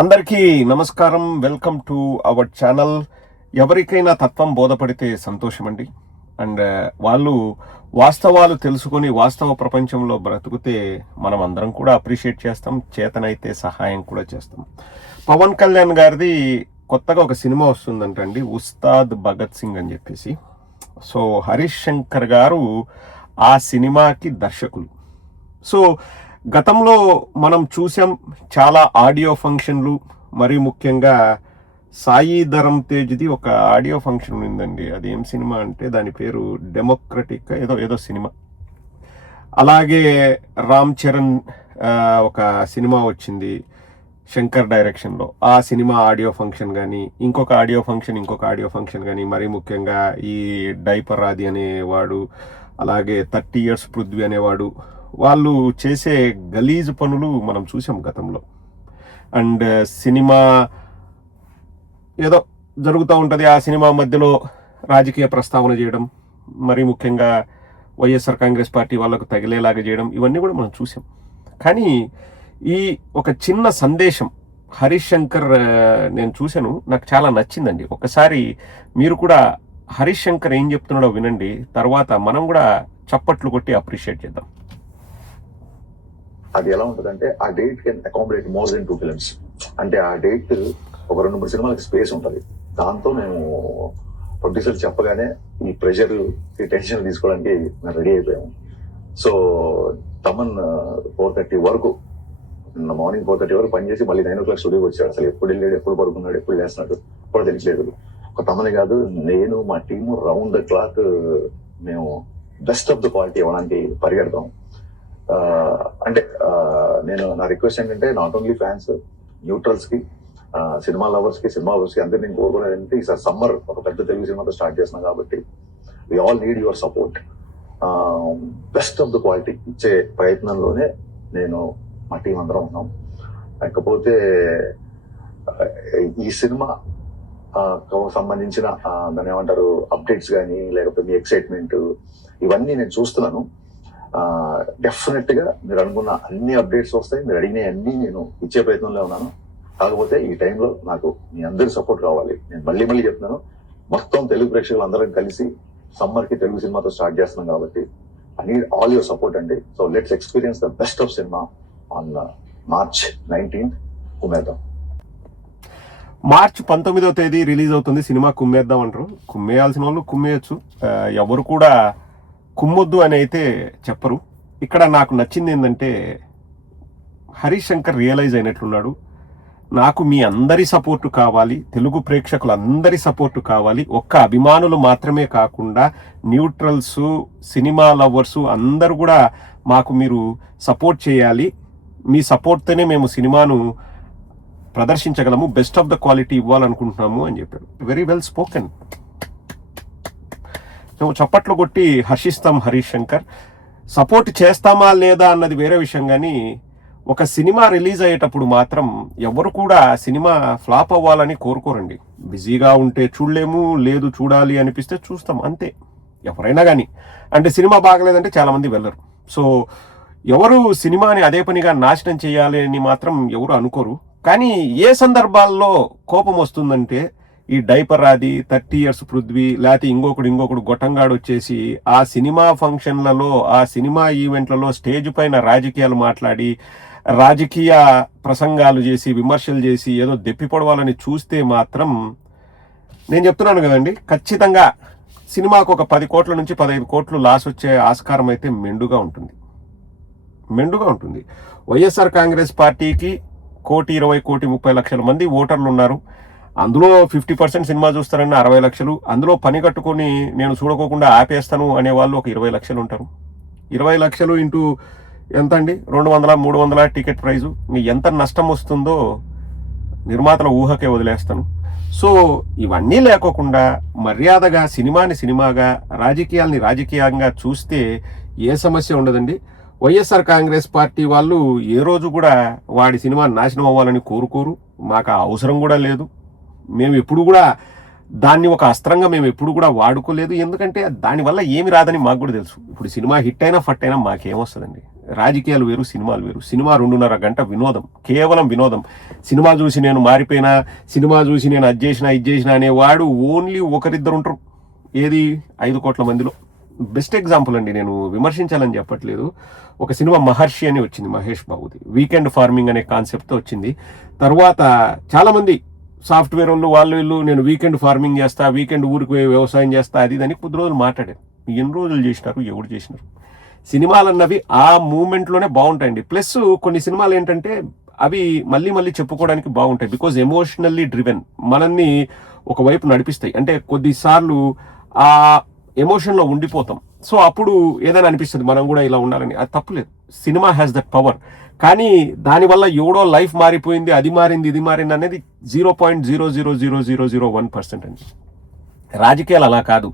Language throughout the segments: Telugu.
అందరికీ నమస్కారం. Welcome to our channel. ఎవరికైనా తత్వం బోధపడితే సంతోషం అండి. అండ్ వాళ్ళు వాస్తవాలు తెలుసుకొని వాస్తవ ప్రపంచంలో బ్రతుకుతే మనం అందరం కూడా అప్రిషియేట్ చేస్తాం, చేతనైతే సహాయం కూడా చేస్తాం. పవన్ కళ్యాణ్ గారిది కొత్తగా ఒక సినిమా వస్తుందంటండి, ఉస్తాద్ భగత్ సింగ్ అని చెప్పేసి. సో హరీష్ శంకర్ గారు ఆ సినిమాకి దర్శకులు. సో గతంలో మనం చూసాం చాలా ఆడియో ఫంక్షన్లు, మరీ ముఖ్యంగా సాయి ధరమ్ తేజ్ది ఒక ఆడియో ఫంక్షన్ ఉందండి. అది ఏం సినిమా అంటే దాని పేరు డెమోక్రటిక్ ఏదో సినిమా. అలాగే రామ్ చరణ్ ఒక సినిమా వచ్చింది శంకర్ డైరెక్షన్లో. ఆ సినిమా ఆడియో ఫంక్షన్ కానీ, ఇంకొక ఆడియో ఫంక్షన్ కానీ, మరీ ముఖ్యంగా ఈ డైపర్ రాది అనేవాడు, అలాగే 30 years పృథ్వీ అనేవాడు, వాళ్ళు చేసే గలీజ్ పనులు మనం చూసాం గతంలో. అండ్ సినిమా ఏదో జరుగుతూ ఉంటుంది, ఆ సినిమా మధ్యలో రాజకీయ ప్రస్తావన చేయడం, మరీ ముఖ్యంగా వైఎస్ఆర్ కాంగ్రెస్ పార్టీ వాళ్ళకు తగిలేలాగా చేయడం, ఇవన్నీ కూడా మనం చూసాం. కానీ ఈ ఒక చిన్న సందేశం హరీష్ శంకర్ నేను చూశాను, నాకు చాలా నచ్చిందండి. ఒకసారి మీరు కూడా హరీష్ శంకర్ ఏం చెప్తున్నాడో వినండి, తర్వాత మనం కూడా చప్పట్లు కొట్టి అప్రిషియేట్ చేద్దాం. అది ఎలా ఉంటుందంటే ఆ date can accommodate more than 2 films. అంటే ఆ డేట్ ఒక 2-3 సినిమాలకి స్పేస్ ఉంటుంది. దాంతో మేము ప్రొడ్యూసర్ చెప్పగానే ఈ ప్రెషర్, ఈ టెన్షన్ తీసుకోవడానికి మేము రెడీ అయిపోయాము. సో తమన్ 4:30 వరకు, మార్నింగ్ 4:30 వరకు పనిచేసి మళ్ళీ 9 o'clock స్టూడియోకి వచ్చాడు. అసలు ఎప్పుడు వెళ్ళాడు, ఎప్పుడు పడుకున్నాడు, ఎప్పుడు లేస్తున్నాడు కూడా తెలియలేదు. ఒక తమని కాదు, నేను మా టీము రౌండ్ ద క్లాక్ మేము బెస్ట్ ఆఫ్ ద క్వాలిటీ ఇవ్వడానికి పరిగెడతాం. అంటే నేను నా రిక్వెస్ట్ ఏంటంటే, నాట్ ఓన్లీ ఫ్యాన్స్, న్యూట్రల్స్ కి, సినిమా లవర్స్ కి అందరినీ నేను కోరుకునేది ఏంటంటే, ఈసారి సమ్మర్ ఒక పెద్ద తెలుగు సినిమాతో స్టార్ట్ చేస్తున్నాం కాబట్టి we all need your support. Best of the quality ఇచ్చే ప్రయత్నంలోనే నేను మా టీం అందరం ఉన్నాం. లేకపోతే ఈ సినిమా సంబంధించిన దాని ఏమంటారు అప్డేట్స్ కానీ, లేకపోతే మీ ఎక్సైట్మెంట్, ఇవన్నీ నేను చూస్తున్నాను. డెఫినెట్ గా మీరు అనుకున్న అన్ని అప్డేట్స్ వస్తాయి, మీరు అడిగిన అన్ని నేను ఇచ్చే ప్రయత్నంలో ఉన్నాను. కాకపోతే ఈ టైంలో నాకు మీ అందరి సపోర్ట్ కావాలి. నేను మళ్ళీ చెప్తున్నాను, మొత్తం తెలుగు ప్రేక్షకులు అందరం కలిసి సమ్మర్ కి తెలుగు సినిమాతో స్టార్ట్ చేస్తున్నాం కాబట్టి I need all your support అండి. So let's experience the best of cinema on March 19th. కుమ్మేద్దాం. మార్చి 19వ తేదీ రిలీజ్ అవుతుంది సినిమా. కుమ్మేద్దాం అంటారు, కుమ్మేయాల్సిన వాళ్ళు కుమ్మేయచ్చు, ఎవరు కూడా కుమ్మొద్దు అని అయితే చెప్పరు. ఇక్కడ నాకు నచ్చింది ఏంటంటే, హరీష్ శంకర్ రియలైజ్ అయినట్లున్నాడు, నాకు మీ అందరి సపోర్టు కావాలి, తెలుగు ప్రేక్షకులందరి సపోర్టు కావాలి. ఒక్క అభిమానులు మాత్రమే కాకుండా న్యూట్రల్స్, సినిమా లవర్సు అందరూ కూడా మాకు మీరు సపోర్ట్ చేయాలి. మీ సపోర్ట్తోనే మేము సినిమాను ప్రదర్శించగలము, బెస్ట్ ఆఫ్ ద క్వాలిటీ ఇవ్వాలనుకుంటున్నాము అని చెప్పారు. Very well spoken. చప్పట్లు కొట్టి హర్షిస్తాం హరీష్ శంకర్. సపోర్ట్ చేస్తామా లేదా అన్నది వేరే విషయం, కానీ ఒక సినిమా రిలీజ్ అయ్యేటప్పుడు మాత్రం ఎవరు కూడా సినిమా ఫ్లాప్ అవ్వాలని కోరుకోరండి. బిజీగా ఉంటే చూడలేము, లేదు చూడాలి అనిపిస్తే చూస్తాం, అంతే. ఎవరైనా కానీ అంటే సినిమా బాగలేదంటే చాలామంది వెళ్ళరు. సో ఎవరు సినిమాని అదే పనిగా నాశనం చేయాలి అని మాత్రం ఎవరు అనుకోరు. కానీ ఏ సందర్భాల్లో కోపం వస్తుందంటే, ఈ డైపర్ రాది, 30 years పృథ్వీ, లేకపోతే ఇంకొకడు గొట్టంగాడు వచ్చేసి ఆ సినిమా ఫంక్షన్లలో, ఆ సినిమా ఈవెంట్లలో స్టేజ్ పైన రాజకీయాలు మాట్లాడి, రాజకీయ ప్రసంగాలు చేసి, విమర్శలు చేసి ఏదో దెప్పిపడవాలని చూస్తే మాత్రం నేను చెప్తున్నాను కదండి, ఖచ్చితంగా సినిమాకు ఒక 10 కోట్ల నుంచి 15 కోట్లు లాస్ వచ్చే ఆస్కారం అయితే మెండుగా ఉంటుంది. వైఎస్ఆర్ కాంగ్రెస్ పార్టీకి 1,20,30,00,000 మంది ఓటర్లు ఉన్నారు. అందులో 50% సినిమా చూస్తారని 60 లక్షలు, అందులో పని కట్టుకొని నేను చూడకోకుండా ఆపేస్తాను అనే వాళ్ళు ఒక 20 లక్షలు ఉంటారు. 20 లక్షలు ఇంటూ ఎంత అండి, 200-300 టికెట్ ప్రైజు. ఎంత నష్టం వస్తుందో నిర్మాతల ఊహకే వదిలేస్తాను. సో ఇవన్నీ లేకోకుండా మర్యాదగా సినిమాని సినిమాగా, రాజకీయాల్ని రాజకీయంగా చూస్తే ఏ సమస్య ఉండదండి. వైఎస్ఆర్ కాంగ్రెస్ పార్టీ వాళ్ళు ఏ రోజు కూడా వాడి సినిమా నాశనం అవ్వాలని కోరుకోరు, మాకు ఆ అవసరం కూడా లేదు. మేము ఎప్పుడు కూడా దాన్ని ఒక అస్త్రంగా మేము ఎప్పుడు కూడా వాడుకోలేదు. ఎందుకంటే దానివల్ల ఏమి రాదని మాకు కూడా తెలుసు. ఇప్పుడు సినిమా హిట్ అయినా ఫట్ అయినా మాకేమొస్తుందండి, రాజకీయాలు వేరు, సినిమాలు వేరు. సినిమా 2.5 గంట వినోదం, కేవలం వినోదం. సినిమా చూసి నేను మారిపోయినా, సినిమా చూసి నేను అది చేసినా అనేవాడు ఓన్లీ ఒకరిద్దరు ఉంటారు. ఏది 5 కోట్ల మందిలో. బెస్ట్ ఎగ్జాంపుల్ అండి, నేను విమర్శించాలని చెప్పట్లేదు. ఒక సినిమా మహర్షి అని వచ్చింది, మహేష్ బాబుది. వీకెండ్ ఫార్మింగ్ అనే కాన్సెప్ట్తో వచ్చింది. తర్వాత చాలామంది సాఫ్ట్వేర్ వాళ్ళు వీళ్ళు నేను వీకెండ్ ఫార్మింగ్ చేస్తా, వీకెండ్ ఊరికి వ్యవసాయం చేస్తా, అది అని కొద్ది రోజులు మాట్లాడారు. ఎన్ని రోజులు చేసినారు, ఎవరు చేసినారు? సినిమాలు అన్నవి ఆ మూమెంట్లోనే బాగుంటాయండి. ప్లస్ కొన్ని సినిమాలు ఏంటంటే అవి మళ్ళీ చెప్పుకోవడానికి బాగుంటాయి. బికాజ్ ఎమోషనల్లీ డ్రివెన్, మనల్ని ఒకవైపు నడిపిస్తాయి. అంటే కొద్దిసార్లు ఆ ఎమోషన్లో ఉండిపోతాం. సో అప్పుడు ఏదైనా అనిపిస్తుంది మనం కూడా ఇలా ఉండాలని. అది తప్పులేదు, సినిమా హ్యాస్ దట్ పవర్. కానీ దానివల్ల ఎవడో లైఫ్ మారిపోయింది, అది మారింది, ఇది మారింది అనేది 0.0000001% అండి. రాజకీయాలు అలా కాదు.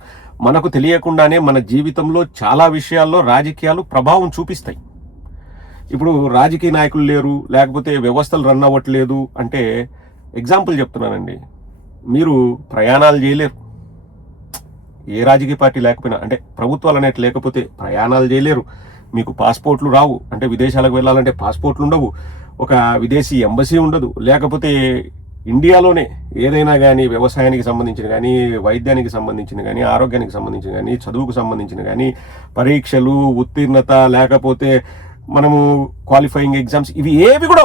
మనకు తెలియకుండానే మన జీవితంలో చాలా విషయాల్లో రాజకీయాలు ప్రభావం చూపిస్తాయి. ఇప్పుడు రాజకీయ నాయకులు లేరు, లేకపోతే వ్యవస్థలు రన్ అవ్వట్లేదు అంటే ఎగ్జాంపుల్ చెప్తున్నానండి. మీరు ప్రయాణాలు చేయలేరు, ఏ రాజకీయ పార్టీ లేకపోయినా, అంటే ప్రభుత్వాలు అనేవి లేకపోతే ప్రయాణాలు చేయలేరు. మీకు పాస్పోర్ట్లు రావు, అంటే విదేశాలకు వెళ్ళాలంటే పాస్పోర్ట్లు ఉండవు, ఒక విదేశీ ఎంబసీ ఉండదు. లేకపోతే ఇండియాలోనే ఏదైనా కానీ వ్యవసాయానికి సంబంధించిన కానీ, వైద్యానికి సంబంధించిన కానీ, ఆరోగ్యానికి సంబంధించిన కానీ, చదువుకు సంబంధించిన కానీ, పరీక్షలు, ఉత్తీర్ణత, లేకపోతే మనము క్వాలిఫైయింగ్ ఎగ్జామ్స్, ఇవి ఏవి కూడా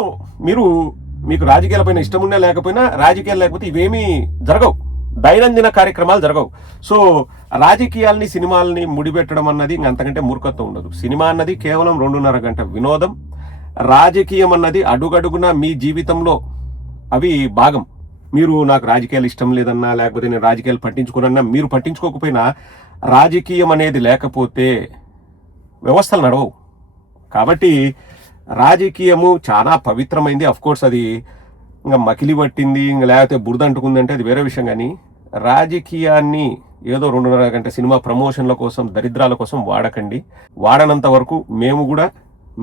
మీకు రాజకీయాలపైన ఇష్టం ఉన్నా లేకపోయినా, రాజకీయాలు లేకపోతే ఇవేమీ జరగవు, దైనందిన కార్యక్రమాలు జరగవు. సో రాజకీయాల్ని సినిమాల్ని ముడిపెట్టడం అన్నది అంతకంటే మూర్ఖత్వం ఉండదు. సినిమా అన్నది కేవలం 2.5 గంట వినోదం. రాజకీయం అన్నది అడుగడుగున మీ జీవితంలో అవి భాగం. మీరు నాకు రాజకీయాలు ఇష్టం లేదన్నా, లేకపోతే నేను రాజకీయాలు పట్టించుకోనన్నా, మీరు పట్టించుకోకపోయినా రాజకీయం అనేది లేకపోతే వ్యవస్థలు నడవవు. కాబట్టి రాజకీయము చాలా పవిత్రమైంది. అఫ్కోర్స్ అది ఇంకా మకిలి పట్టింది, ఇంకా లేకపోతే బురద అంటుకుందంటే అది వేరే విషయం. కానీ రాజకీయాన్ని ఏదో 2.5 గంట సినిమా ప్రమోషన్ల కోసం, దరిద్రాల కోసం వాడకండి. వాడనంత వరకు మేము కూడా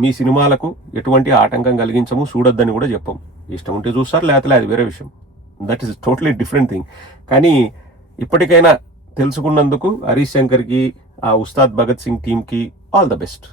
మీ సినిమాలకు ఎటువంటి ఆటంకం కలిగించము, చూడొద్దని కూడా చెప్పము. ఇష్టం ఉంటే చూస్తారు, లేకపోతే అది వేరే విషయం. That is totally different thing. కానీ ఇప్పటికైనా తెలుసుకున్నందుకు హరీష్ శంకర్కి, ఆ ఉస్తాద్ భగత్ సింగ్ టీమ్కి ఆల్ ద బెస్ట్.